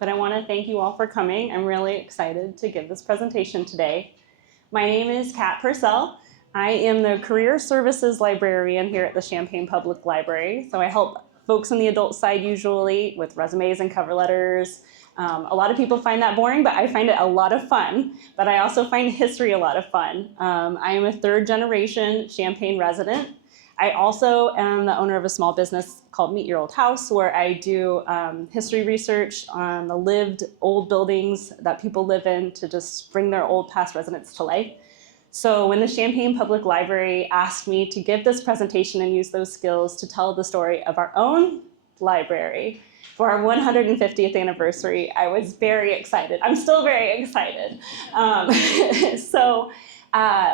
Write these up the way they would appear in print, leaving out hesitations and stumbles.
but I want to thank you all for coming. I'm really excited to give this presentation today. My name is Purcell. I am the Career Services Librarian here at the Champaign Public Library. So I help folks on the adult side usually with resumes and cover letters. A lot of people find that boring, but I find it a lot of fun. But I also find history a lot of fun. I am a third generation Champaign resident. I also am the owner of a small business called Meet Your Old House, where I do history research on the lived old buildings that people live in to just bring their old past residents to life. So when the Champaign Public Library asked me to give this presentation and use those skills to tell the story of our own library for our 150th anniversary, I was very excited. I'm still very excited.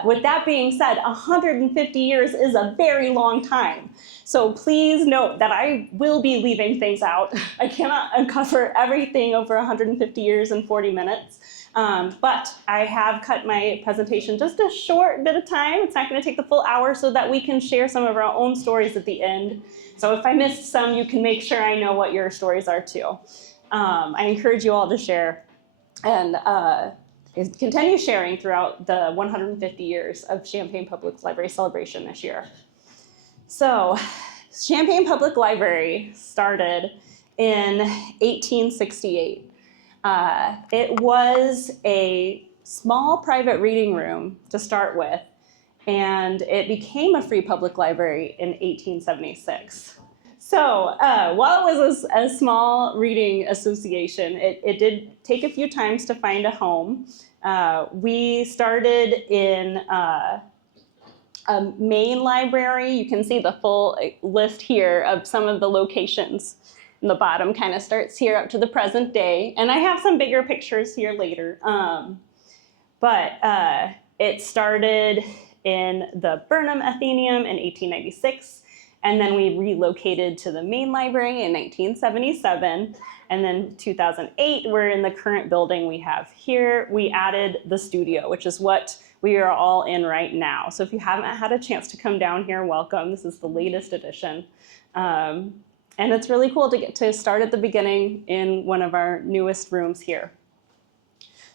With that being said, 150 years is a very long time. So please note that I will be leaving things out. I cannot uncover everything over 150 years in 40 minutes. But I have cut my presentation just a short bit of time. It's not going to take the full hour so that we can share some of our own stories at the end. So if I missed some, you can make sure I know what your stories are too. I encourage you all to share and continue sharing throughout the 150 years of Champaign Public Library celebration this year. So Champaign Public Library started in 1868. It was a small private reading room to start with, and it became a free public library in 1876. So while it was a small reading association, it did take a few times to find a home. We started in a main library. You can see the full list here of some of the locations. And the bottom kind of starts here up to the present day. And I have some bigger pictures here later. It started in the Burnham Athenaeum in 1896. And then we relocated to the main library in 1977. And then 2008, we're in the current building we have here. We added the studio, which is what we are all in right now. So if you haven't had a chance to come down here, welcome. This is the latest edition. And it's really cool to get to start at the beginning in one of our newest rooms here.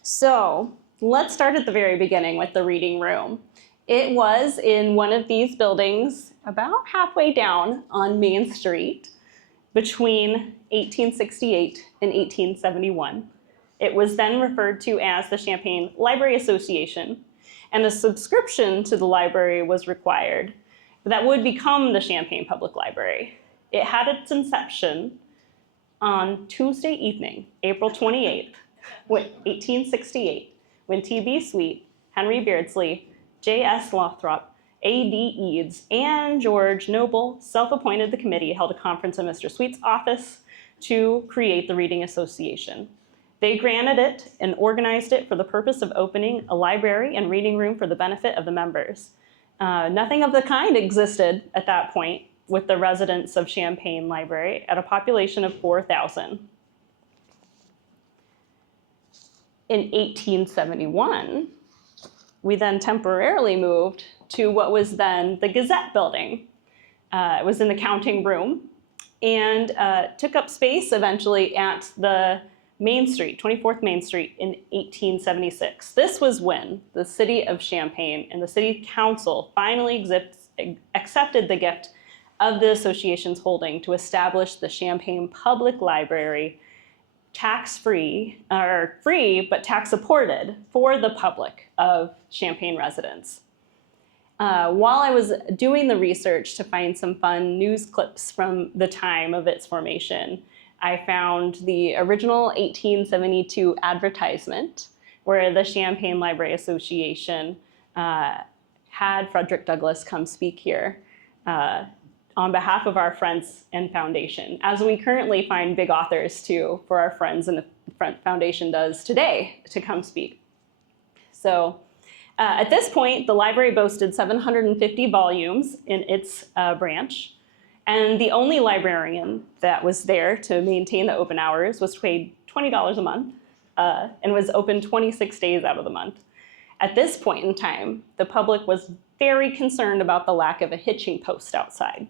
So let's start at the very beginning with the reading room. It was in one of these buildings about halfway down on Main Street between 1868 and 1871. It was then referred to as the Champaign Library Association, and a subscription to the library was required. That would become the Champaign Public Library. It had its inception on Tuesday evening, April 28th, 1868, when T.B. Sweet, Henry Beardsley, J.S. Lothrop, A.D. Eads, and George Noble, self-appointed the committee, held a conference in Mr. Sweet's office to create the Reading Association. They granted it and organized it for the purpose of opening a library and reading room for the benefit of the members. Nothing of the kind existed at that point with the residents of Champaign Library at a population of 4,000. In 1871, we then temporarily moved to what was then the Gazette building. It was in the counting room and took up space eventually at the Main Street, 24th Main Street in 1876. This was when the city of Champaign and the city council finally accepted the gift of the association's holding to establish the Champaign Public Library, tax-free, or free, but tax-supported for the public of Champaign residents. While I was doing the research to find some fun news clips from the time of its formation, I found the original 1872 advertisement where the Champaign Library Association had Frederick Douglass come speak here on behalf of our friends and foundation, as we currently find big authors too for our friends and the foundation does today to come speak. So at this point, the library boasted 750 volumes in its branch, and the only librarian that was there to maintain the open hours was paid $20 a month and was open 26 days out of the month. At this point in time, the public was very concerned about the lack of a hitching post outside.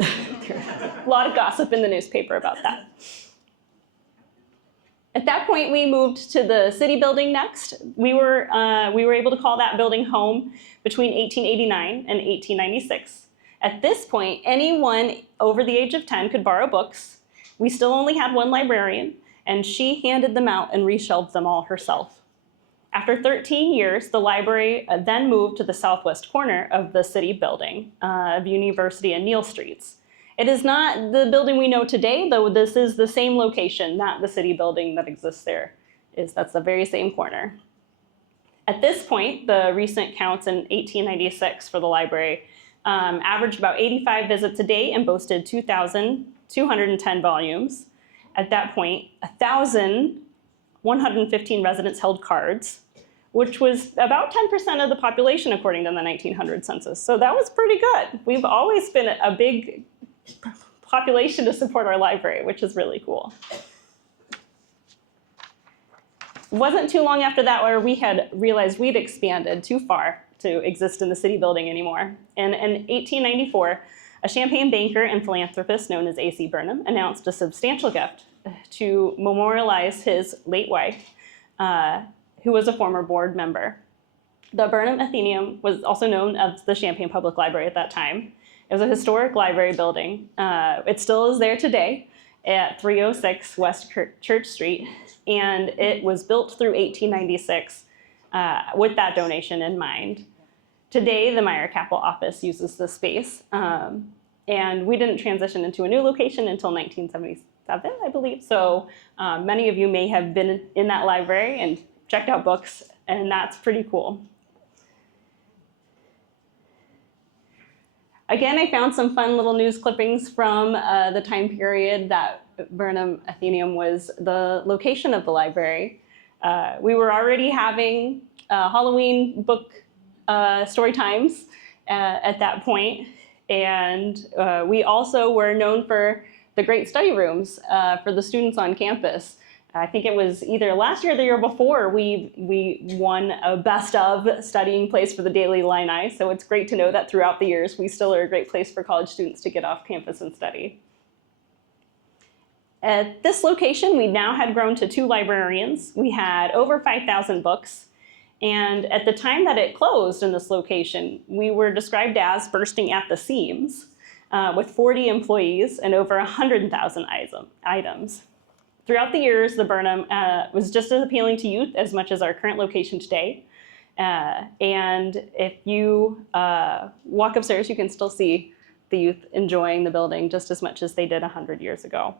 A lot of gossip in the newspaper about that. At that point, we moved to the city building next. We were able to call that building home between 1889 and 1896. At this point, anyone over the age of 10 could borrow books. We still only had one librarian, and she handed them out and reshelved them all herself. After 13 years, the library then moved to the southwest corner of the city building of University and Neal Streets. It is not the building we know today, though this is the same location, not the city building that exists there. That's the very same corner. At this point, the recent counts in 1896 for the library averaged about 85 visits a day and boasted 2,210 volumes. At that point, 1,115 residents held cards, which was about 10% of the population according to the 1900 census. So that was pretty good. We've always been a big population to support our library, which is really cool. It wasn't too long after that where we had realized we'd expanded too far to exist in the city building anymore. And in 1894, a Champaign banker and philanthropist known as A.C. Burnham announced a substantial gift to memorialize his late wife, who was a former board member. The Burnham Athenaeum was also known as the Champaign Public Library at that time. It was a historic library building. It still is there today at 306 West Church Street, and it was built through 1896 with that donation in mind. Today, the Meyer Capel office uses this space, and we didn't transition into a new location until 1977, I believe. So many of you may have been in that library and checked out books, and that's pretty cool. Again, I found some fun little news clippings from the time period that Burnham Athenaeum was the location of the library. We were already having Halloween book story times at that point, and we also were known for the great study rooms for the students on campus. I think it was either last year or the year before we won a best of studying place for the Daily Illini. So it's great to know that throughout the years, we still are a great place for college students to get off campus and study. At this location, we now had grown to 2 librarians. We had over 5,000 books. And at the time that it closed in this location, we were described as bursting at the seams with 40 employees and over 100,000 items. Throughout the years, the Burnham was just as appealing to youth as much as our current location today. And if you walk upstairs, you can still see the youth enjoying the building just as much as they did 100 years ago.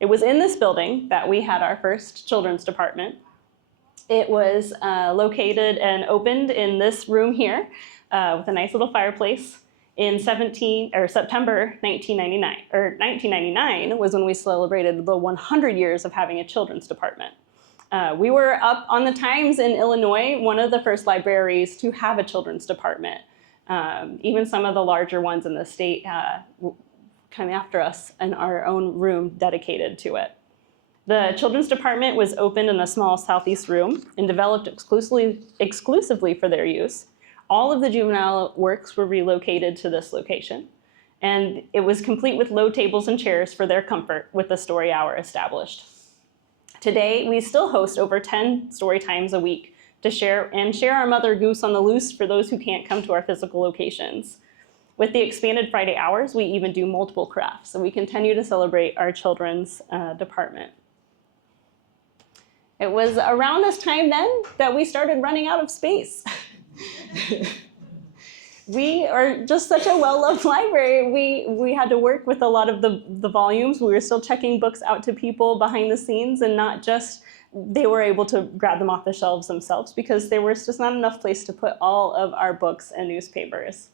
It was in this building that we had our first children's department. It was located and opened in this room here with a nice little fireplace. In September 1999 was when we celebrated the 100 years of having a children's department. We were up on the Times in Illinois, one of the first libraries to have a children's department. Even some of the larger ones in the state came after us in our own room dedicated to it. The children's department was opened in a small southeast room and developed exclusively for their use. All of the juvenile works were relocated to this location, and it was complete with low tables and chairs for their comfort with the story hour established. Today, we still host over 10 story times a week to share our Mother Goose on the Loose for those who can't come to our physical locations. With the expanded Friday hours, we even do multiple crafts, and we continue to celebrate our children's department. It was around this time then that we started running out of space. We are just such a well-loved library. We had to work with a lot of the volumes. We were still checking books out to people behind the scenes, and not just they were able to grab them off the shelves themselves because there was just not enough place to put all of our books and newspapers.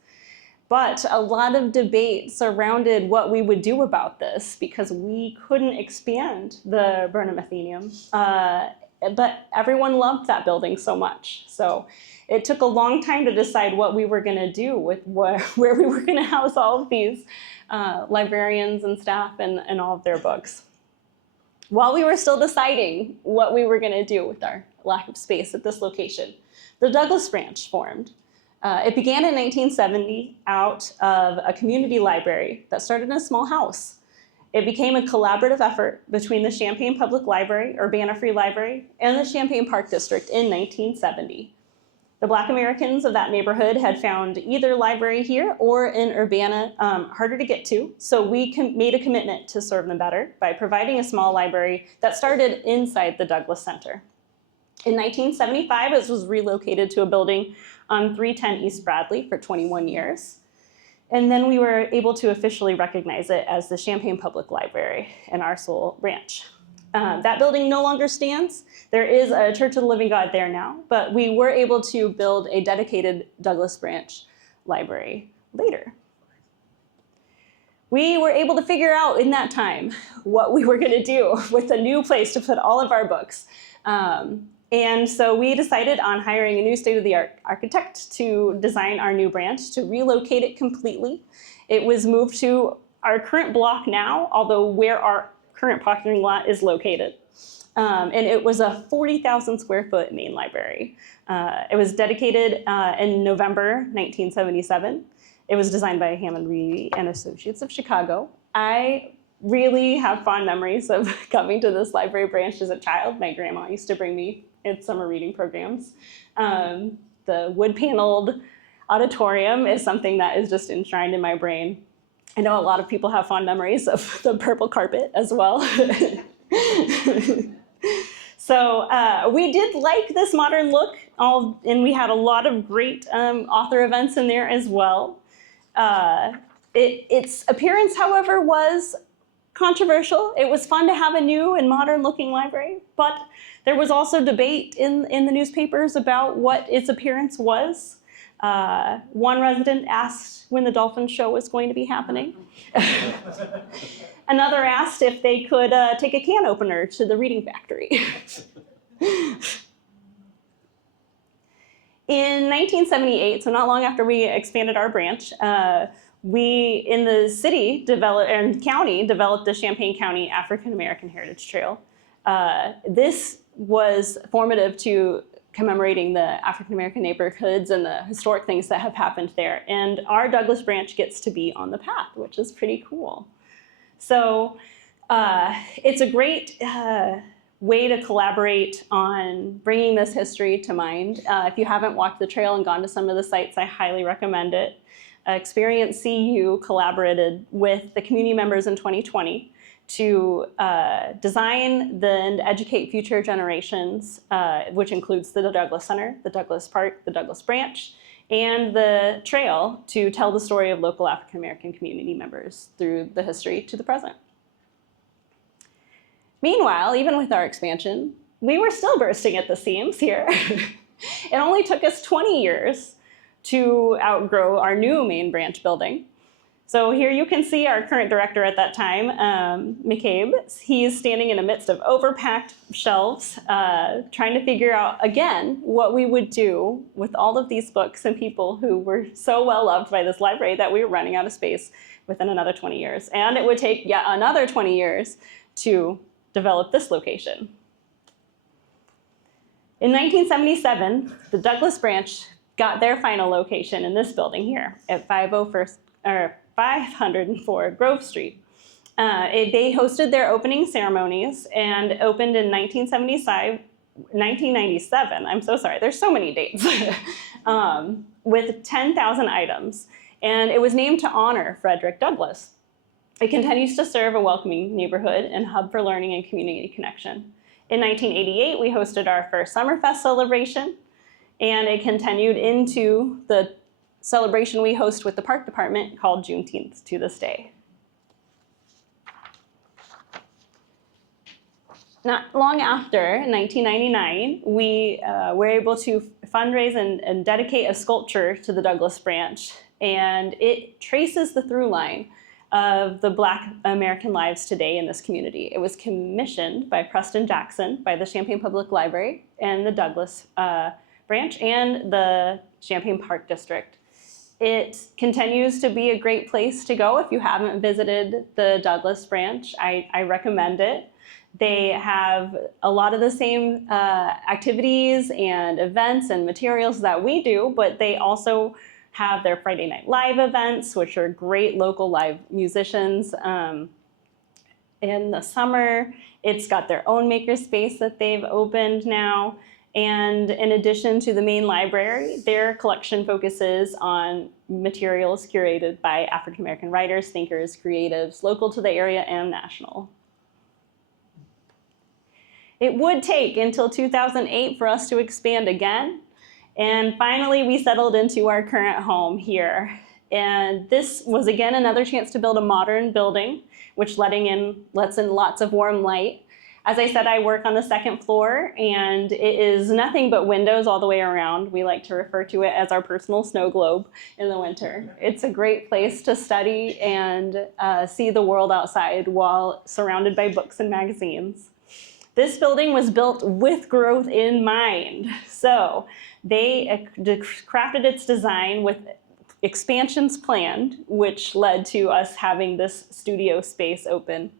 But a lot of debate surrounded what we would do about this because we couldn't expand the Burnham Athenaeum. But everyone loved that building so much. So it took a long time to decide what we were going to do with where we were going to house all of these librarians and staff and all of their books. While we were still deciding what we were going to do with our lack of space at this location, the Douglas branch formed. It began in 1970 out of a community library that started in a small house. It became a collaborative effort between the Champaign Public Library, Urbana Free Library, and the Champaign Park District in 1970. The Black Americans of that neighborhood had found either library here or in Urbana harder to get to, so we made a commitment to serve them better by providing a small library that started inside the Douglas Center. In 1975, it was relocated to a building on 310 East Bradley for 21 years. And then we were able to officially recognize it as the Champaign Public Library in our sole branch. That building no longer stands. There is a Church of the Living God there now, but we were able to build a dedicated Douglas Branch library later. We were able to figure out in that time what we were going to do with a new place to put all of our books. And so we decided on hiring a new state-of-the-art architect to design our new branch, to relocate it completely. It was moved to our current block now, although where our current parking lot is located. And it was a 40,000 square foot main library. It was dedicated in November 1977. It was designed by Hammond Reedy and Associates of Chicago. I really have fond memories of coming to this library branch as a child. My grandma used to bring me in summer reading programs. The wood-paneled auditorium is something that is just enshrined in my brain. I know a lot of people have fond memories of the purple carpet as well. So we did like this modern look, and we had a lot of great author events in there as well. Its appearance, however, was controversial. It was fun to have a new and modern looking library, but there was also debate in the newspapers about what its appearance was. One resident asked when the dolphin show was going to be happening. Another asked if they could take a can opener to the reading factory. In 1978, so not long after we expanded our branch, we, in the city and county, developed the Champaign County African American Heritage Trail. This was formative to commemorating the African American neighborhoods and the historic things that have happened there. And our Douglas branch gets to be on the path, which is pretty cool. So it's a great way to collaborate on bringing this history to mind. If you haven't walked the trail and gone to some of the sites, I highly recommend it. Experience CU collaborated with the community members in 2020 to design and educate future generations, which includes the Douglas Center, the Douglas Park, the Douglas Branch, and the trail to tell the story of local African American community members through the history to the present. Meanwhile, even with our expansion, we were still bursting at the seams here. It only took us 20 years to outgrow our new main branch building. So here you can see our current director at that time, McCabe. He's standing in the midst of overpacked shelves, trying to figure out, again, what we would do with all of these books and people who were so well loved by this library that we were running out of space within another 20 years. And it would take yet another 20 years to develop this location. In 1977, the Douglas Branch got their final location in this building here at 504 Grove Street. They hosted their opening ceremonies and opened in 1997, I'm so sorry, there's so many dates, with 10,000 items. And it was named to honor Frederick Douglass. It continues to serve a welcoming neighborhood and hub for learning and community connection. In 1988, we hosted our first Summerfest celebration, and it continued into the celebration we host with the park department called Juneteenth to this day. Not long after, in 1999, we were able to fundraise and dedicate a sculpture to the Douglas Branch, and it traces the through line of the Black American lives today in this community. It was commissioned by Preston Jackson, by the Champaign Public Library and the Douglas Branch and the Champaign Park District. It continues to be a great place to go. If you haven't visited the Douglas Branch, I recommend it. They have a lot of the same activities and events and materials that we do, but they also have their Friday Night Live events, which are great local live musicians in the summer. It's got their own makerspace that they've opened now. And in addition to the main library, their collection focuses on materials curated by African American writers, thinkers, creatives, local to the area and national. It would take until 2008 for us to expand again. And finally, we settled into our current home here. And this was, again, another chance to build a modern building, which lets in lots of warm light. As I said, I work on the second floor, and it is nothing but windows all the way around. We like to refer to it as our personal snow globe in the winter. It's a great place to study and see the world outside while surrounded by books and magazines. This building was built with growth in mind. So they crafted its design with expansions planned, which led to us having this studio space open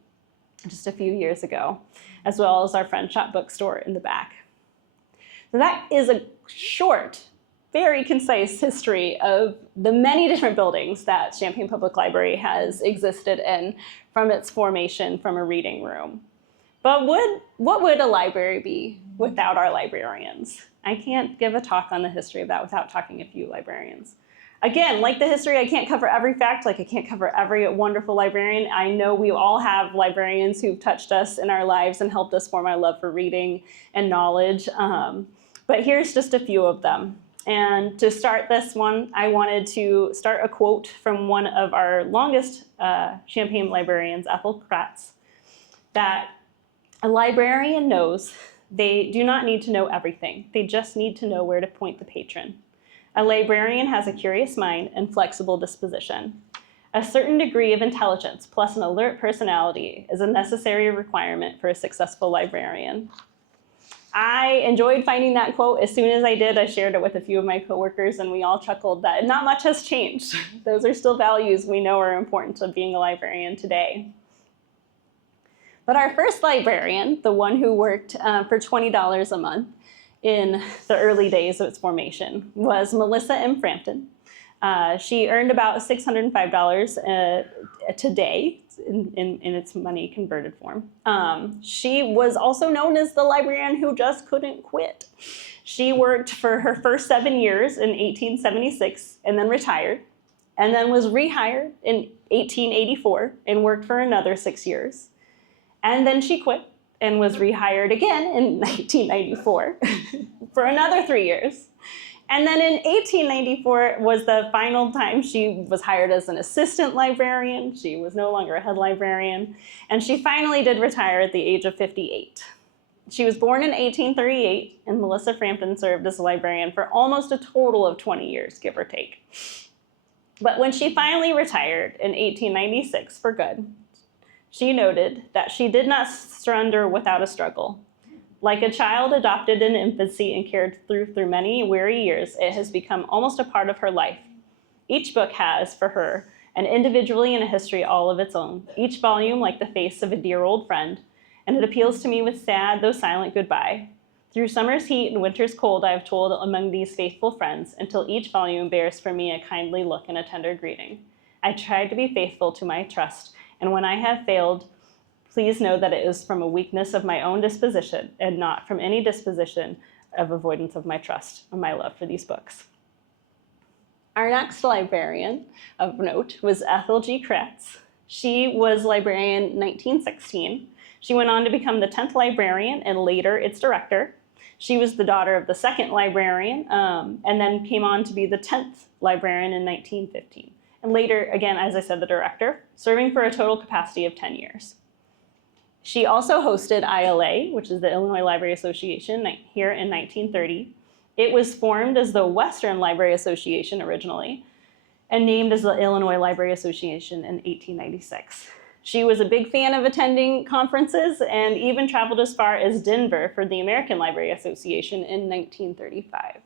just a few years ago, as well as our friend shop bookstore in the back. So that is a short, very concise history of the many different buildings that Champaign Public Library has existed in from its formation from a reading room. But what would a library be without our librarians? I can't give a talk on the history of that without talking a few librarians. Again, like the history, I can't cover every fact, like I can't cover every wonderful librarian. I know we all have librarians who've touched us in our lives and helped us form our love for reading and knowledge. But here's just a few of them. And to start this one, I wanted to start a quote from one of our longest Champaign librarians, Ethel Kratz, that a librarian knows they do not need to know everything. They just need to know where to point the patron. A librarian has a curious mind and flexible disposition. A certain degree of intelligence plus an alert personality is a necessary requirement for a successful librarian. I enjoyed finding that quote. As soon as I did, I shared it with a few of my coworkers, and we all chuckled that not much has changed. Those are still values we know are important to being a librarian today. But our first librarian, the one who worked for $20 a month in the early days of its formation, was Melissa M. Frampton. She earned about $605 today in its money converted form. She was also known as the librarian who just couldn't quit. She worked for her first 7 years in 1876 and then retired, and then was rehired in 1884 and worked for another 6 years. And then she quit and was rehired again in 1994 for another 3 years. And then in 1894 was the final time she was hired as an assistant librarian. She was no longer a head librarian. And she finally did retire at the age of 58. She was born in 1838, and Melissa Frampton served as a librarian for almost a total of 20 years, give or take. But when she finally retired in 1896 for good, she noted that she did not surrender without a struggle. Like a child adopted in infancy and cared through many weary years, it has become almost a part of her life. Each book has, for her, an individuality and a history all of its own, each volume like the face of a dear old friend, and it appeals to me with sad, though silent goodbye. Through summer's heat and winter's cold, I have toiled among these faithful friends, until each volume bears for me a kindly look and a tender greeting. I tried to be faithful to my trust, and when I have failed, please know that it is from a weakness of my own disposition and not from any disposition of avoidance of my trust and my love for these books. Our next librarian of note was Ethel G. Kratz. She was librarian in 1916. She went on to become the 10th librarian and later its director. She was the daughter of the second librarian and then came on to be the 10th librarian in 1915. And later, again, as I said, the director, serving for a total capacity of 10 years. She also hosted ILA, which is the Illinois Library Association, here in 1930. It was formed as the Western Library Association originally, and named as the Illinois Library Association in 1896. She was a big fan of attending conferences and even traveled as far as Denver for the American Library Association in 1935.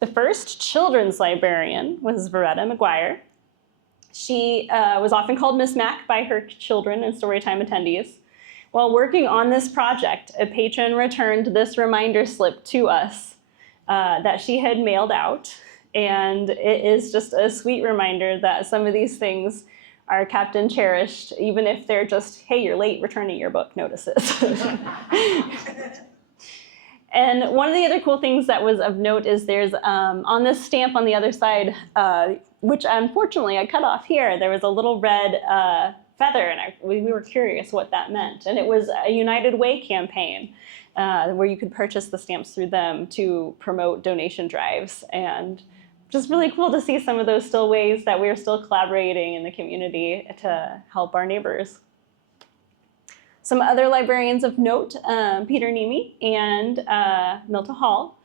The first children's librarian was Veretta McGuire. She was often called Miss Mac by her children and storytime attendees. While working on this project, a patron returned this reminder slip to us that she had mailed out. And it is just a sweet reminder that some of these things are kept and cherished, even if they're just, hey, you're late returning your book notices. And one of the other cool things that was of note is there's, on this stamp on the other side, which unfortunately I cut off here, there was a little red feather, and we were curious what that meant. And it was a United Way campaign, where you could purchase the stamps through them to promote donation drives. And just really cool to see some of those still ways that we're still collaborating in the community to help our neighbors. Some other librarians of note, Peter Nemi and Milta Hall.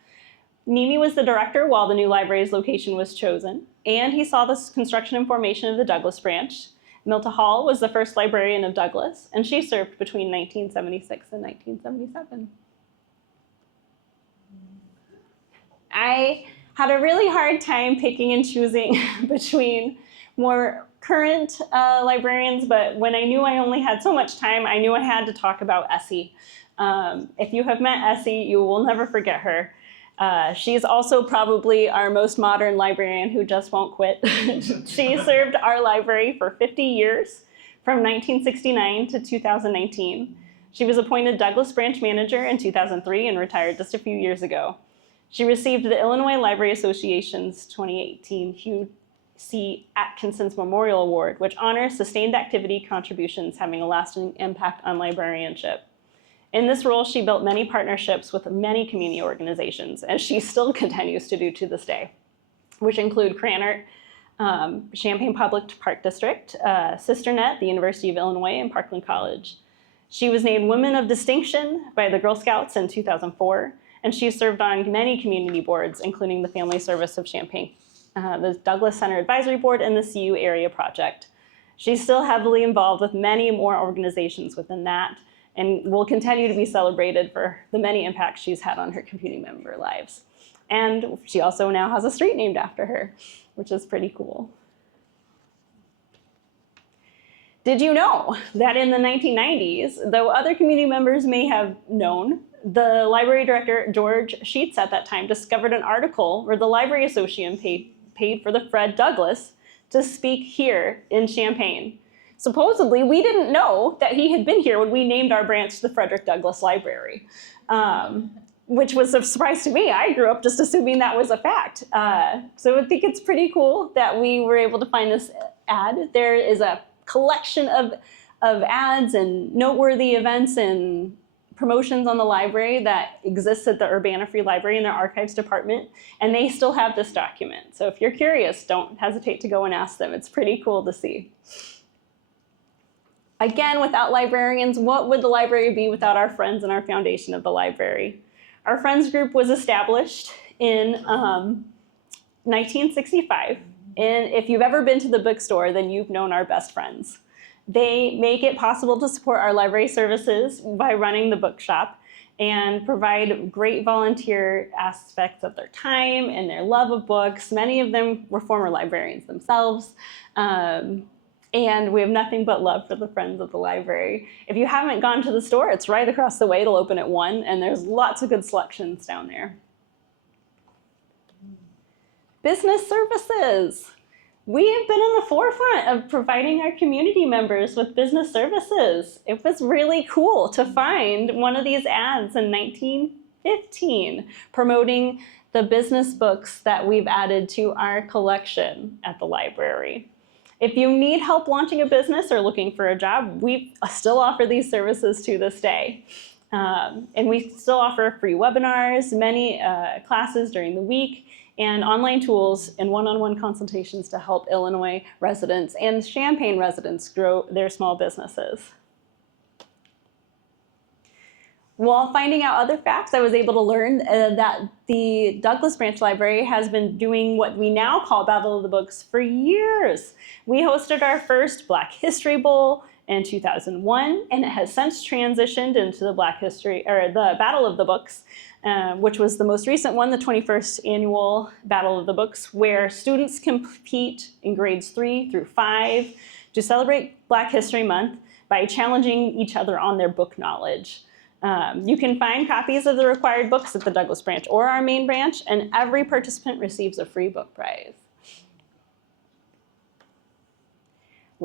Nemi was the director while the new library's location was chosen, and he saw the construction and formation of the Douglas branch. Milta Hall was the first librarian of Douglas, and she served between 1976 and 1977. I had a really hard time picking and choosing between more current librarians, but when I knew I only had so much time, I knew I had to talk about Essie. If you have met Essie, you will never forget her. She's also probably our most modern librarian who just won't quit. She served our library for 50 years, from 1969 to 2019. She was appointed Douglas branch manager in 2003 and retired just a few years ago. She received the Illinois Library Association's 2018 Hugh C. Atkinson's Memorial Award, which honors sustained activity contributions having a lasting impact on librarianship. In this role, she built many partnerships with many community organizations, and she still continues to do to this day, which include Cranert, Champaign Public Park District, SisterNet, the University of Illinois, and Parkland College. She was named Women of Distinction by the Girl Scouts in 2004, and she served on many community boards, including the Family Service of Champaign, the Douglas Center Advisory Board, and the CU Area Project. She's still heavily involved with many more organizations within that, and will continue to be celebrated for the many impacts she's had on her community member lives. And she also now has a street named after her, which is pretty cool. Did you know that in the 1990s, though other community members may have known, the library director, George Sheets, at that time discovered an article where the Library Association paid for the Fred Douglass to speak here in Champaign. Supposedly, we didn't know that he had been here when we named our branch the Frederick Douglass Library, which was a surprise to me. I grew up just assuming that was a fact. So I think it's pretty cool that we were able to find this ad. There is a collection of ads and noteworthy events and promotions on the library that exists at the Urbana Free Library in their archives department, and they still have this document. So if you're curious, don't hesitate to go and ask them. It's pretty cool to see. Again, without librarians, what would the library be without our friends and our foundation of the library? Our Friends group was established in 1965, and if you've ever been to the bookstore, then you've known our best friends. They make it possible to support our library services by running the bookshop and provide great volunteer aspects of their time and their love of books. Many of them were former librarians themselves. And we have nothing but love for the Friends of the Library. If you haven't gone to the store, it's right across the way. It'll open at 1, and there's lots of good selections down there. Business services. We have been in the forefront of providing our community members with business services. It was really cool to find one of these ads in 1915 promoting the business books that we've added to our collection at the library. If you need help launching a business or looking for a job, we still offer these services to this day. And we still offer free webinars, many classes during the week, and online tools and one-on-one consultations to help Illinois residents and Champaign residents grow their small businesses. While finding out other facts, I was able to learn that the Douglas Branch Library has been doing what we now call Battle of the Books for years. We hosted our first Black History Bowl in 2001, and it has since transitioned into the the Battle of the Books, which was the most recent one, the 21st annual Battle of the Books, where students compete in grades 3 through 5 to celebrate Black History Month by challenging each other on their book knowledge. You can find copies of the required books at the Douglas branch or our main branch, and every participant receives a free book prize.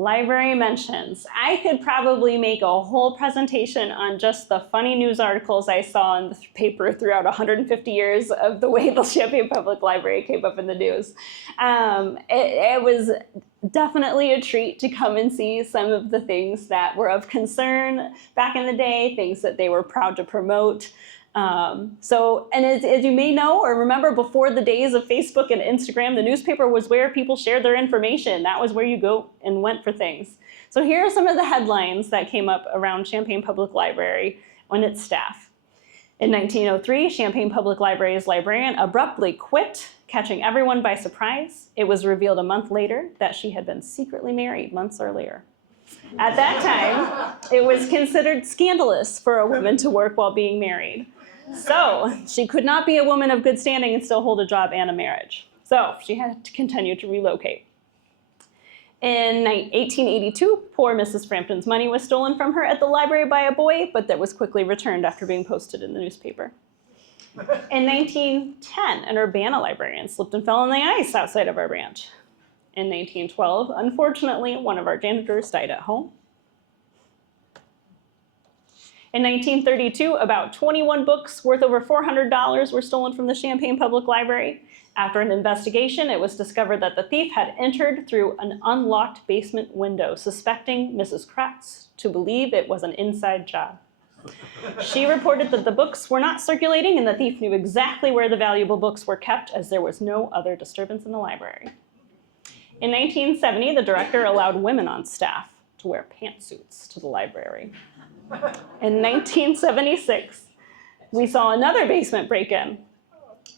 Library mentions. I could probably make a whole presentation on just the funny news articles I saw in the paper throughout 150 years of the way the Champaign Public Library came up in the news. It was definitely a treat to come and see some of the things that were of concern back in the day, things that they were proud to promote. And as you may know or remember, before the days of Facebook and Instagram, the newspaper was where people shared their information. That was where you go and went for things. So here are some of the headlines that came up around Champaign Public Library and its staff. In 1903, Champaign Public Library's librarian abruptly quit, catching everyone by surprise. It was revealed a month later that she had been secretly married months earlier. At that time, it was considered scandalous for a woman to work while being married. So she could not be a woman of good standing and still hold a job and a marriage. So she had to continue to relocate. In 1882, poor Mrs. Frampton's money was stolen from her at the library by a boy, but that was quickly returned after being posted in the newspaper. In 1910, an Urbana librarian slipped and fell on the ice outside of our branch. In 1912, unfortunately, one of our janitors died at home. In 1932, about 21 books worth over $400 were stolen from the Champaign Public Library. After an investigation, it was discovered that the thief had entered through an unlocked basement window, suspecting Mrs. Kratz to believe it was an inside job. She reported that the books were not circulating and the thief knew exactly where the valuable books were kept, as there was no other disturbance in the library. In 1970, the director allowed women on staff to wear pantsuits to the library. In 1976, we saw another basement break-in.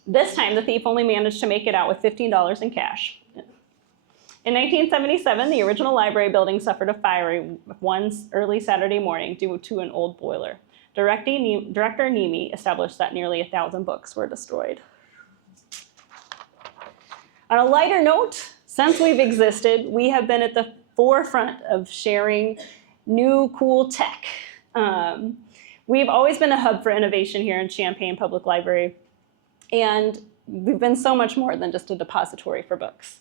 This time, the thief only managed to make it out with $15 in cash. In 1977, the original library building suffered a fire one early Saturday morning due to an old boiler. Director Nemi established that nearly 1,000 books were destroyed. On a lighter note, since we've existed, we have been at the forefront of sharing new, cool tech. We've always been a hub for innovation here in Champaign Public Library, and we've been so much more than just a depository for books.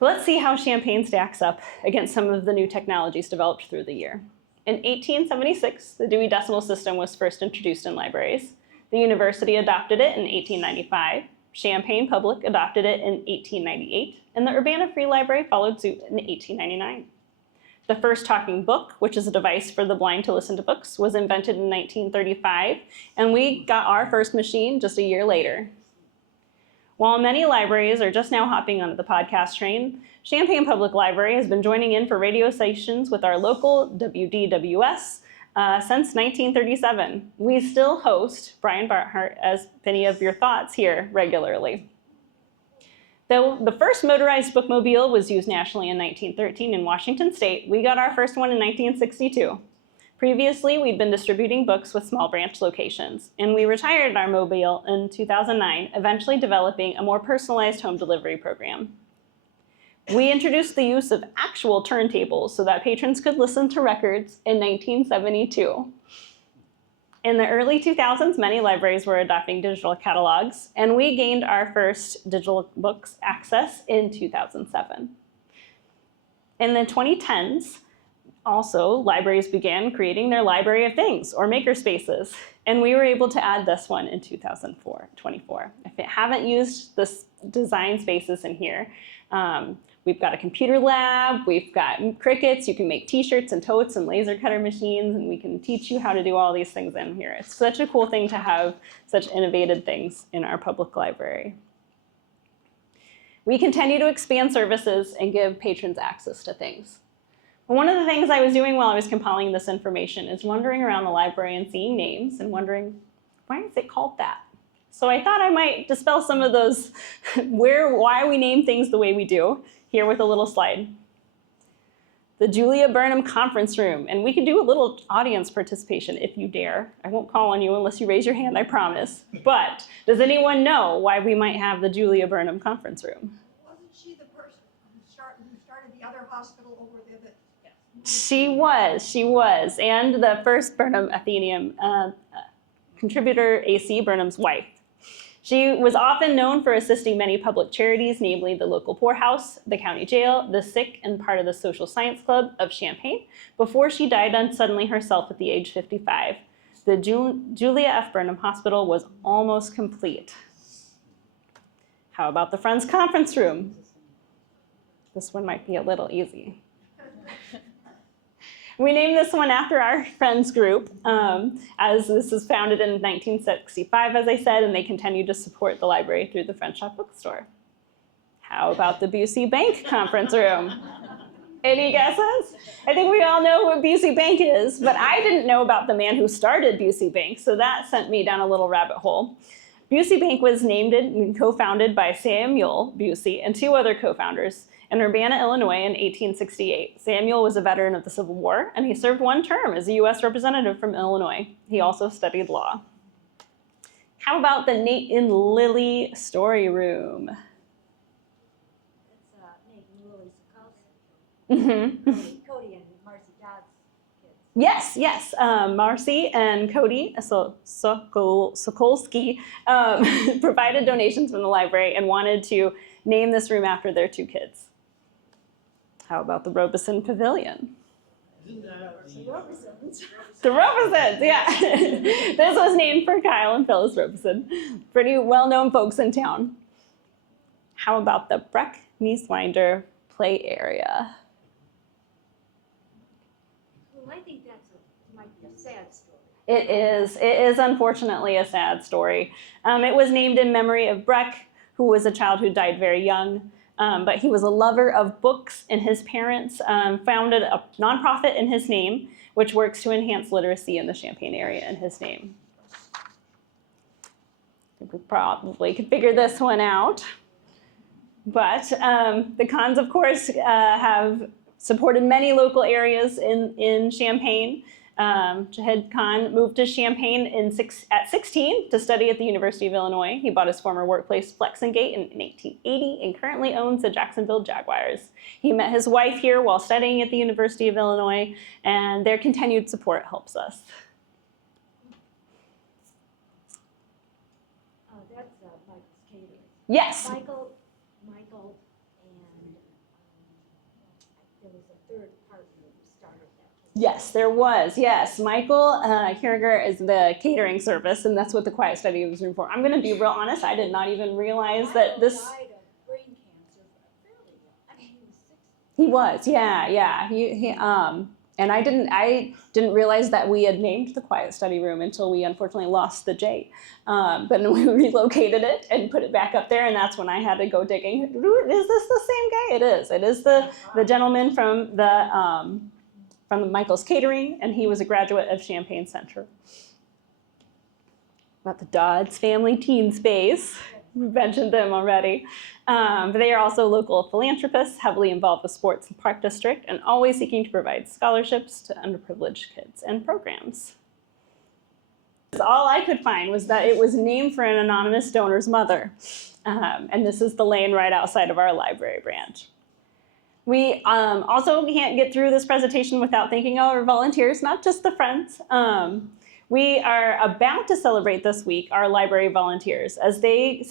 Let's see how Champaign stacks up against some of the new technologies developed through the year. In 1876, the Dewey Decimal System was first introduced in libraries. The university adopted it in 1895. Champaign Public adopted it in 1898, and the Urbana Free Library followed suit in 1899. The first talking book, which is a device for the blind to listen to books, was invented in 1935, and we got our first machine just a year later. While many libraries are just now hopping onto the podcast train, Champaign Public Library has been joining in for radio stations with our local WDWS since 1937. We still host Brian Barthart as Penny of Your Thoughts here regularly. Though the first motorized bookmobile was used nationally in 1913 in Washington State, we got our first one in 1962. Previously, we'd been distributing books with small branch locations, and we retired our mobile in 2009, eventually developing a more personalized home delivery program. We introduced the use of actual turntables so that patrons could listen to records in 1972. In the early 2000s, many libraries were adopting digital catalogs, and we gained our first digital books access in 2007. In the 2010s, also, libraries began creating their library of things, or makerspaces, and we were able to add this one in 2024. If you haven't used this design spaces in here, we've got a computer lab, we've got Cricuts, you can make t-shirts and totes and laser cutter machines, and we can teach you how to do all these things in here. It's such a cool thing to have such innovative things in our public library. We continue to expand services and give patrons access to things. But one of the things I was doing while I was compiling this information is wandering around the library and seeing names and wondering, why is it called that? So I thought I might dispel some of those why we name things the way we do, here with a little slide. The Julia Burnham Conference Room, and we can do a little audience participation if you dare. I won't call on you unless you raise your hand, I promise. But does anyone know why we might have the Julia Burnham Conference Room? Wasn't she the person who started the other hospital over there? She was, and the first Burnham Athenaeum contributor, A.C. Burnham's wife. She was often known for assisting many public charities, namely the local poorhouse, the county jail, the sick, and part of the Social Science Club of Champaign, before she died suddenly herself at the age 55. The Julia F. Burnham Hospital was almost complete. How about the Friends Conference Room? This one might be a little easy. We named this one after our Friends group, as this was founded in 1965, as I said, and they continue to support the library through the Friend Shop Bookstore. How about the Busey Bank Conference Room? Any guesses? I think we all know what Busey Bank is, but I didn't know about the man who started Busey Bank, so that sent me down a little rabbit hole. Busey Bank was named and co-founded by Samuel Busey and two other co-founders in Urbana, Illinois in 1868. Samuel was a veteran of the Civil War, and he served one term as a U.S. representative from Illinois. He also studied law. How about the Nate and Lily Story Room? It's Nate and Lily Sokowski. Mm-hmm. Cody and Marcy Todd's kids. Yes. Marcy and Cody Sokolsky provided donations from the library and wanted to name this room after their two kids. How about the Robeson Pavilion? The Robesons. The Robesons, yeah. This was named for Kyle and Phyllis Robeson, pretty well-known folks in town. How about the Breck Nieswinder Play Area? Well, I think might be a sad story. It is unfortunately a sad story. It was named in memory of Breck, who was a child who died very young. But he was a lover of books, and his parents founded a nonprofit in his name, which works to enhance literacy in the Champaign area in his name. I think we probably could figure this one out. But the Kahns, of course, have supported many local areas in Champaign. Jahid Khan moved to Champaign at 16 to study at the University of Illinois. He bought his former workplace Flexengate in 1880 and currently owns the Jacksonville Jaguars. He met his wife here while studying at the University of Illinois, and their continued support helps us. That's Michael's catering. Yes. Michael, and there was a third partner who started that. Yes, there was. Yes, Michael Kierger is the catering service, and that's what the Quiet Study was room for. I'm going to be real honest. I did not even realize that this. Michael died of brain cancer fairly young. I mean, he was 60. He was. Yeah. He and I didn't realize that we had named the Quiet Study room until we unfortunately lost the J. But then we relocated it and put it back up there, and that's when I had to go digging. Is this the same guy? It is. It is the gentleman from Michael's Catering, and he was a graduate of Champaign Center. About the Dodds Family Teen Space. We mentioned them already. But they are also local philanthropists, heavily involved with sports and park district, and always seeking to provide scholarships to underprivileged kids and programs. All I could find was that it was named for an anonymous donor's mother. And this is the lane right outside of our library branch. We also can't get through this presentation without thanking all our volunteers, not just the friends. We are about to celebrate this week our library volunteers, as they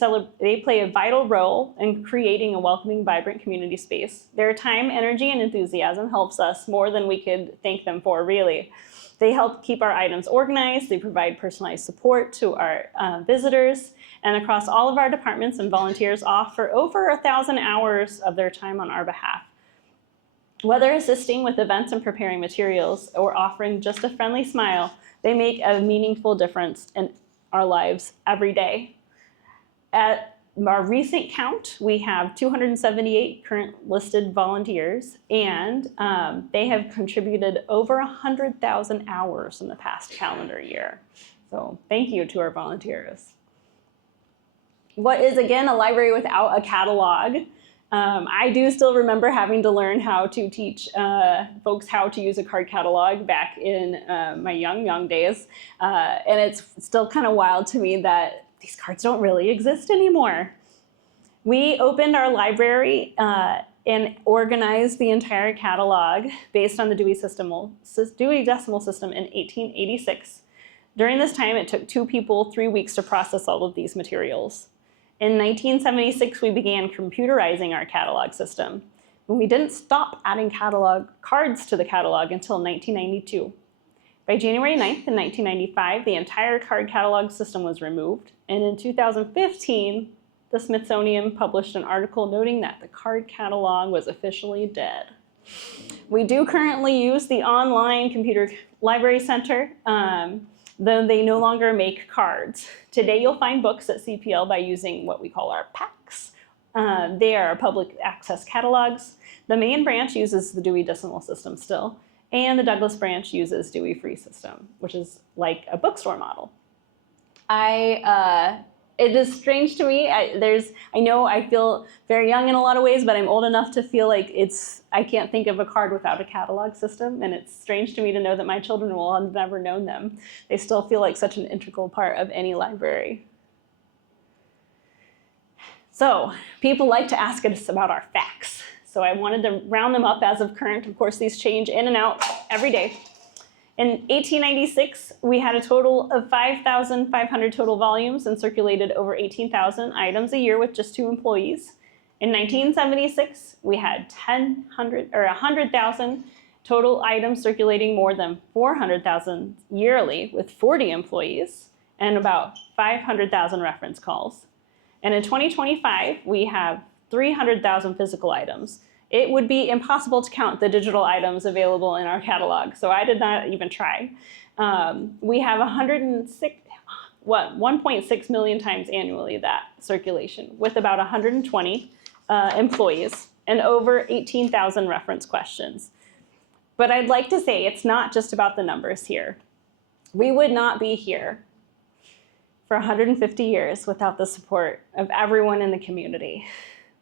play a vital role in creating a welcoming, vibrant community space. Their time, energy, and enthusiasm helps us more than we could thank them for, really. They help keep our items organized, they provide personalized support to our visitors, and across all of our departments and volunteers offer over 1,000 hours of their time on our behalf. Whether assisting with events and preparing materials or offering just a friendly smile, they make a meaningful difference in our lives every day. At our recent count, we have 278 current listed volunteers, and they have contributed over 100,000 hours in the past calendar year. So thank you to our volunteers. What is, again, a library without a catalog? I do still remember having to learn how to teach folks how to use a card catalog back in my young days. And it's still kind of wild to me that these cards don't really exist anymore. We opened our library and organized the entire catalog based on the Dewey Decimal System in 1886. During this time, it took 2 people 3 weeks to process all of these materials. In 1976, we began computerizing our catalog system. And we didn't stop adding catalog cards to the catalog until 1992. By January 9th in 1995, the entire card catalog system was removed. And in 2015, the Smithsonian published an article noting that the card catalog was officially dead. We do currently use the online computer library center, though they no longer make cards. Today you'll find books at CPL by using what we call our packs. They are public access catalogs. The main branch uses the Dewey Decimal System still, and the Douglas branch uses Dewey Free System, which is like a bookstore model. It is strange to me. I know I feel very young in a lot of ways, but I'm old enough to feel like I can't think of a card without a catalog system, and it's strange to me to know that my children will have never known them. They still feel like such an integral part of any library. So people like to ask us about our facts. So I wanted to round them up as of current. Of course, these change in and out every day. In 1896, we had a total of 5,500 total volumes and circulated over 18,000 items a year with just 2 employees. In 1976, we had 100,000 total items circulating, more than 400,000 yearly with 40 employees, and about 500,000 reference calls. And in 2025, we have 300,000 physical items. It would be impossible to count the digital items available in our catalog, so I did not even try. We have 1.6 million times annually that circulation, with about 120 employees and over 18,000 reference questions. But I'd like to say it's not just about the numbers here. We would not be here for 150 years without the support of everyone in the community.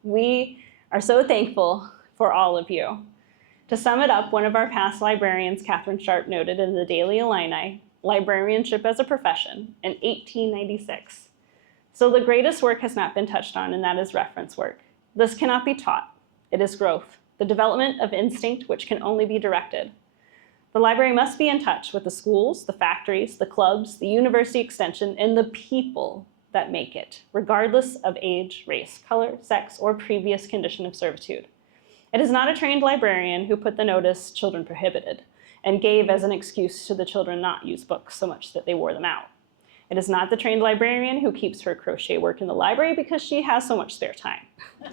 We are so thankful for all of you. To sum it up, one of our past librarians, Catherine Sharp, noted in the Daily Illini, librarianship as a profession in 1896. So the greatest work has not been touched on, and that is reference work. This cannot be taught. It is growth, the development of instinct which can only be directed. The library must be in touch with the schools, the factories, the clubs, the university extension, and the people that make it, regardless of age, race, color, sex, or previous condition of servitude. It is not a trained librarian who put the notice "children prohibited" and gave as an excuse to the children not use books so much that they wore them out. It is not the trained librarian who keeps her crochet work in the library because she has so much spare time.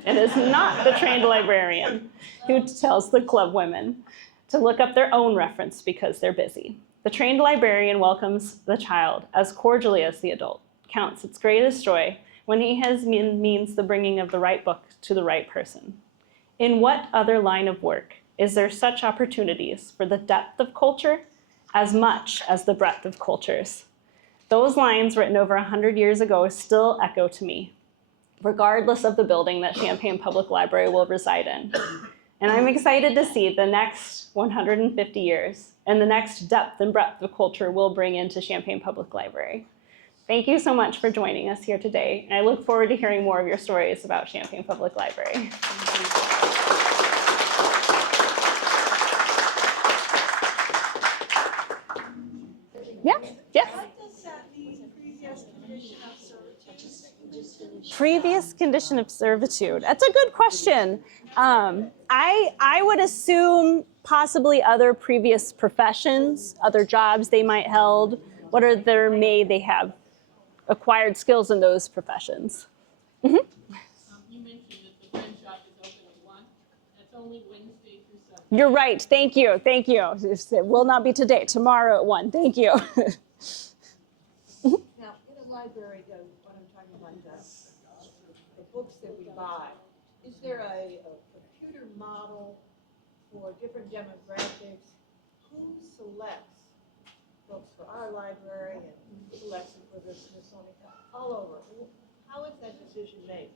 It is not the trained librarian who tells the club women to look up their own reference because they're busy. The trained librarian welcomes the child as cordially as the adult, counts its greatest joy when he means the bringing of the right book to the right person. In what other line of work is there such opportunities for the depth of culture as much as the breadth of cultures? Those lines written over 100 years ago still echo to me, regardless of the building that Champaign Public Library will reside in. And I'm excited to see the next 150 years and the next depth and breadth of culture we'll bring into Champaign Public Library. Thank you so much for joining us here today, and I look forward to hearing more of your stories about Champaign Public Library. Yeah, yes. What does that mean, previous condition of servitude? Previous condition of servitude. That's a good question. I would assume possibly other previous professions, other jobs they might held. What are their they have acquired skills in those professions. Mm-hmm. You mentioned that the print shop is open at 1. That's only Wednesday through Sunday. You're right. Thank you. Thank you. It will not be today. Tomorrow at 1. Thank you. Now, in a library, what I'm talking about, the books that we buy, is there a computer model for different demographics? Who selects books for our library and who selects them for the Smithsonian? All over. How is that decision made?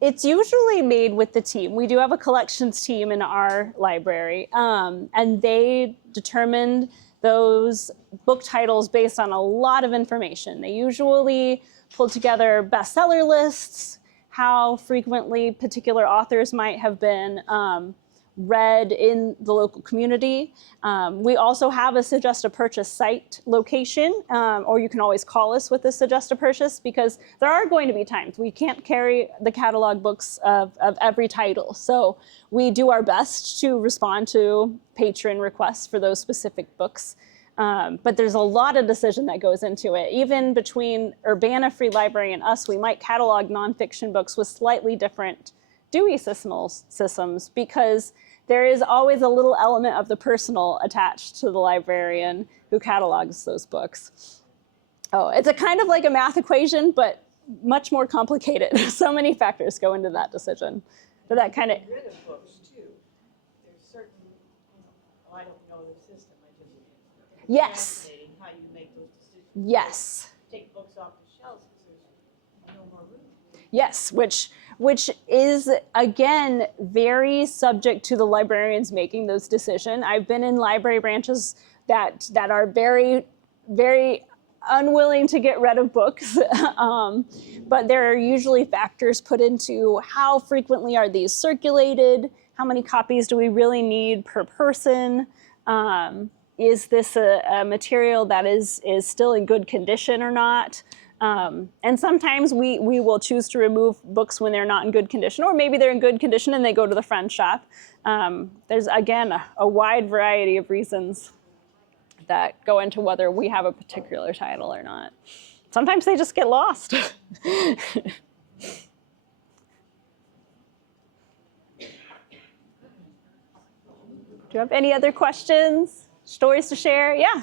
It's usually made with the team. We do have a collections team in our library, and they determined those book titles based on a lot of information. They usually pull together bestseller lists, how frequently particular authors might have been read in the local community. We also have a suggest a purchase site location, or you can always call us with the suggest a purchase, because there are going to be times we can't carry the catalog books of every title. So we do our best to respond to patron requests for those specific books. But there's a lot of decision that goes into it. Even between Urbana Free Library and us, we might catalog nonfiction books with slightly different Dewey systems, because there is always a little element of the personal attached to the librarian who catalogs those books. Oh, it's a kind of like a math equation, but much more complicated. So many factors go into that decision. But that kind of... Getting rid of books too. There's certain, I don't know the system, it's Yes. fascinating how you make those decisions. Yes. Take books off the shelves because there's no more room. Yes, which is, again, very subject to the librarians making those decisions. I've been in library branches that are very, very unwilling to get rid of books, but there are usually factors put into how frequently are these circulated, how many copies do we really need per person, is this a material that is still in good condition or not? And sometimes we will choose to remove books when they're not in good condition, or maybe they're in good condition and they go to the friend shop. There's, again, a wide variety of reasons that go into whether we have a particular title or not. Sometimes they just get lost. Do you have any other questions, stories to share? Yeah.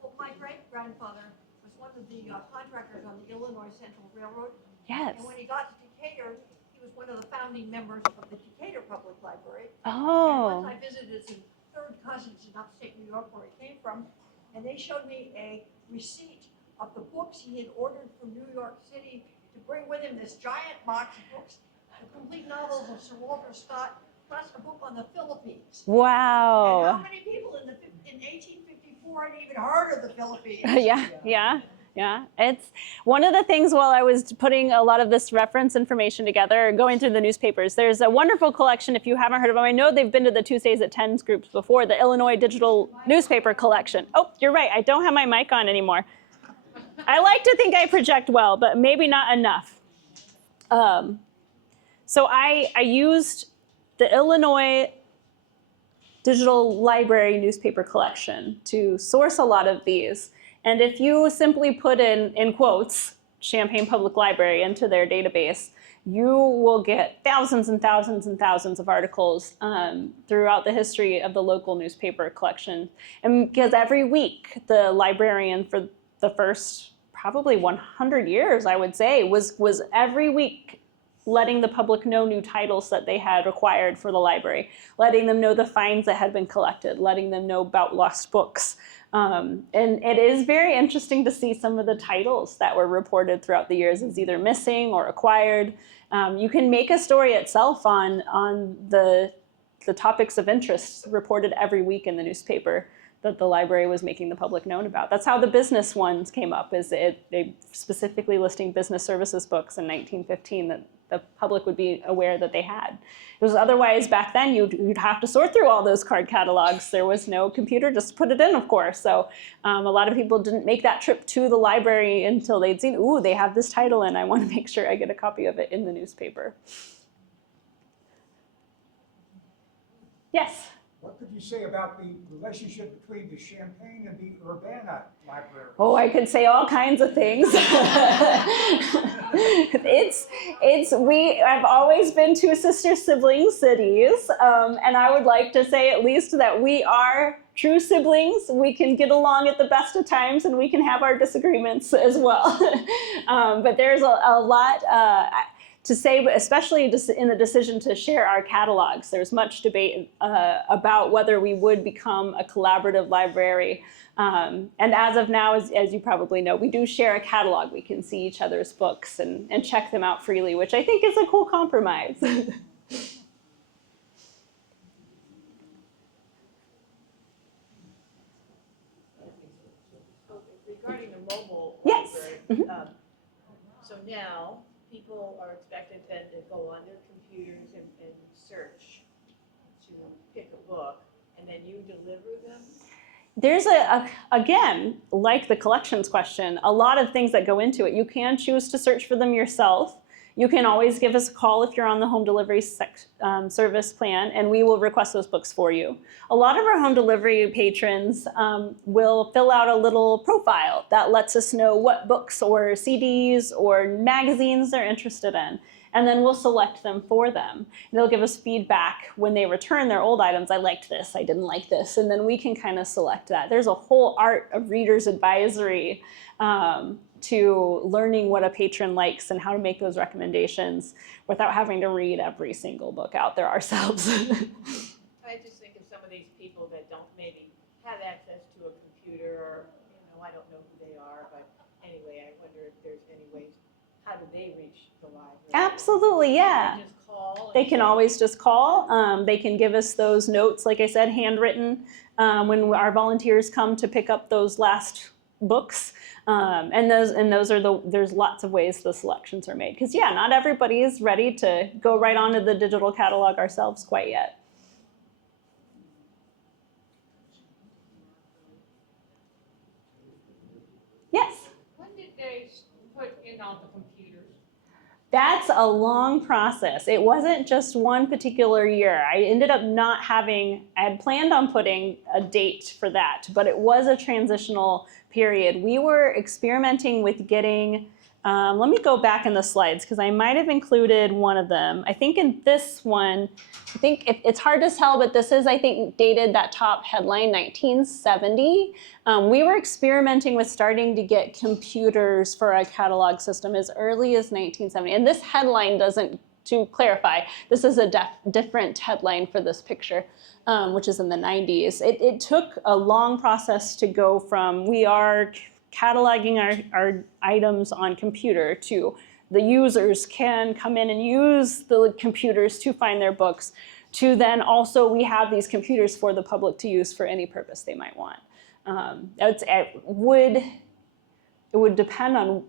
Well, my great-grandfather was one of the contractors on the Illinois Central Railroad. Yes. And when he got to Decatur, he was one of the founding members of the Decatur Public Library. Oh. And once I visited some third cousins in upstate New York where he came from, and they showed me a receipt of the books he had ordered from New York City to bring with him, this giant box of books, the complete novels of Sir Walter Scott, plus a book on the Philippines. Wow. And how many people in 1854 had even heard of the Philippines? Yeah. It's one of the things while I was putting a lot of this reference information together, going through the newspapers, there's a wonderful collection, if you haven't heard of them. I know they've been to the Tuesdays at 10 groups before, the Illinois Digital Newspaper Collection. Oh, you're right, I don't have my mic on anymore. I like to think I project well, but maybe not enough. So I used the Illinois Digital Library newspaper collection to source a lot of these. And if you simply put in quotes, Champaign Public Library into their database, you will get thousands and thousands and thousands of articles throughout the history of the local newspaper collection. And because every week, the librarian for the first probably 100 years, I would say, was every week letting the public know new titles that they had acquired for the library, letting them know the finds that had been collected, letting them know about lost books. And it is very interesting to see some of the titles that were reported throughout the years as either missing or acquired. You can make a story itself on the topics of interest reported every week in the newspaper that the library was making the public known about. That's how the business ones came up, is they specifically listing business services books in 1915 that the public would be aware that they had. It was otherwise, back then, you'd have to sort through all those card catalogs. There was no computer, just put it in, of course. So a lot of people didn't make that trip to the library until they'd seen, ooh, they have this title and I want to make sure I get a copy of it in the newspaper. Yes? What could you say about the relationship between the Champaign and the Urbana library? Oh, I could say all kinds of things. I've always been two sister sibling cities, and I would like to say at least that we are true siblings. We can get along at the best of times, and we can have our disagreements as well. But there's a lot to say, but especially in the decision to share our catalogs. There's much debate about whether we would become a collaborative library. And as of now, as you probably know, we do share a catalog. We can see each other's books and check them out freely, which I think is a cool compromise. Regarding the mobile Yes. library, so now people are expected then to go on their computers and search to pick a book, and then you deliver them? There's again, like the collections question, a lot of things that go into it. You can choose to search for them yourself. You can always give us a call if you're on the home delivery service plan, and we will request those books for you. A lot of our home delivery patrons will fill out a little profile that lets us know what books or CDs or magazines they're interested in. And then we'll select them for them. And they'll give us feedback when they return their old items. I liked this, I didn't like this. And then we can kind of select that. There's a whole art of reader's advisory to learning what a patron likes and how to make those recommendations without having to read every single book out there ourselves. I just think of some of these people that don't maybe have access to a computer, or, I don't know who they are, but anyway, I wonder if there's any ways, how do they reach the library? Absolutely, yeah. They just call? They can always just call. They can give us those notes, like I said, handwritten, when our volunteers come to pick up those last books. And those are there's lots of ways the selections are made. Because yeah, not everybody is ready to go right onto the digital catalog ourselves quite yet. Yes? When did they put in all the computers? That's a long process. It wasn't just one particular year. I ended up not having, I had planned on putting a date for that, but it was a transitional period. We were experimenting with getting, let me go back in the slides because I might have included one of them. I think in this one, I think it's hard to tell, but this is, I think, dated that top headline, 1970. We were experimenting with starting to get computers for a catalog system as early as 1970. And this headline doesn't, to clarify, this is a different headline for this picture, which is in the 90s. It took a long process to go from we are cataloging our items on computer to the users can come in and use the computers to find their books, to then also we have these computers for the public to use for any purpose they might want. It would depend on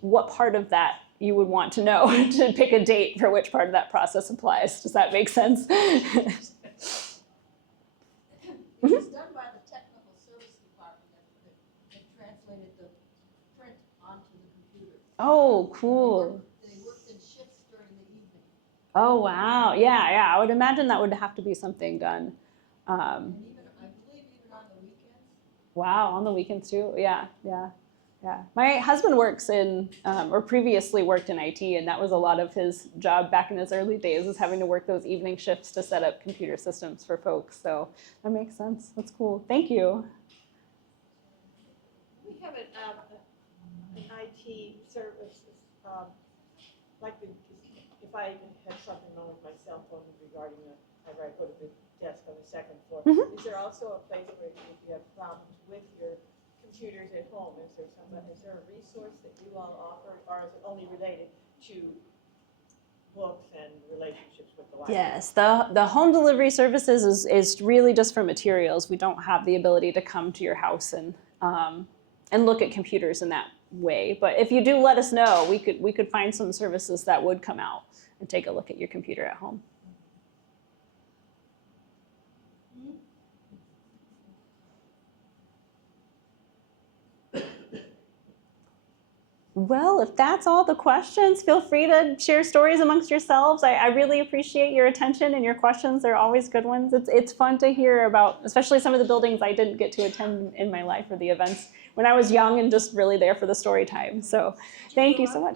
what part of that you would want to know to pick a date for which part of that process applies. Does that make sense? It was done by the technical service department that translated the print onto the computer. Oh, cool. They worked in shifts during the evening. Oh, wow. Yeah. I would imagine that would have to be something done. And even, I believe, even on the weekends. Wow, on the weekends too. Yeah. My husband works in, or previously worked in IT, and that was a lot of his job back in his early days, was having to work those evening shifts to set up computer systems for folks. So that makes sense. That's cool. Thank you. We have an IT service, like if I have something wrong with my cell phone regarding I go to the desk on the second floor. Mhm. Is there also a place where if you have problems with your computers at home, is there a resource that you all offer, or is it only related to books and relationships with the library? Yes, the home delivery services is really just for materials. We don't have the ability to come to your house and look at computers in that way. But if you do let us know, we could find some services that would come out and take a look at your computer at home. Well, if that's all the questions, feel free to share stories amongst yourselves. I really appreciate your attention and your questions. They're always good ones. It's fun to hear about, especially some of the buildings I didn't get to attend in my life or the events when I was young and just really there for the story time. So thank you so much.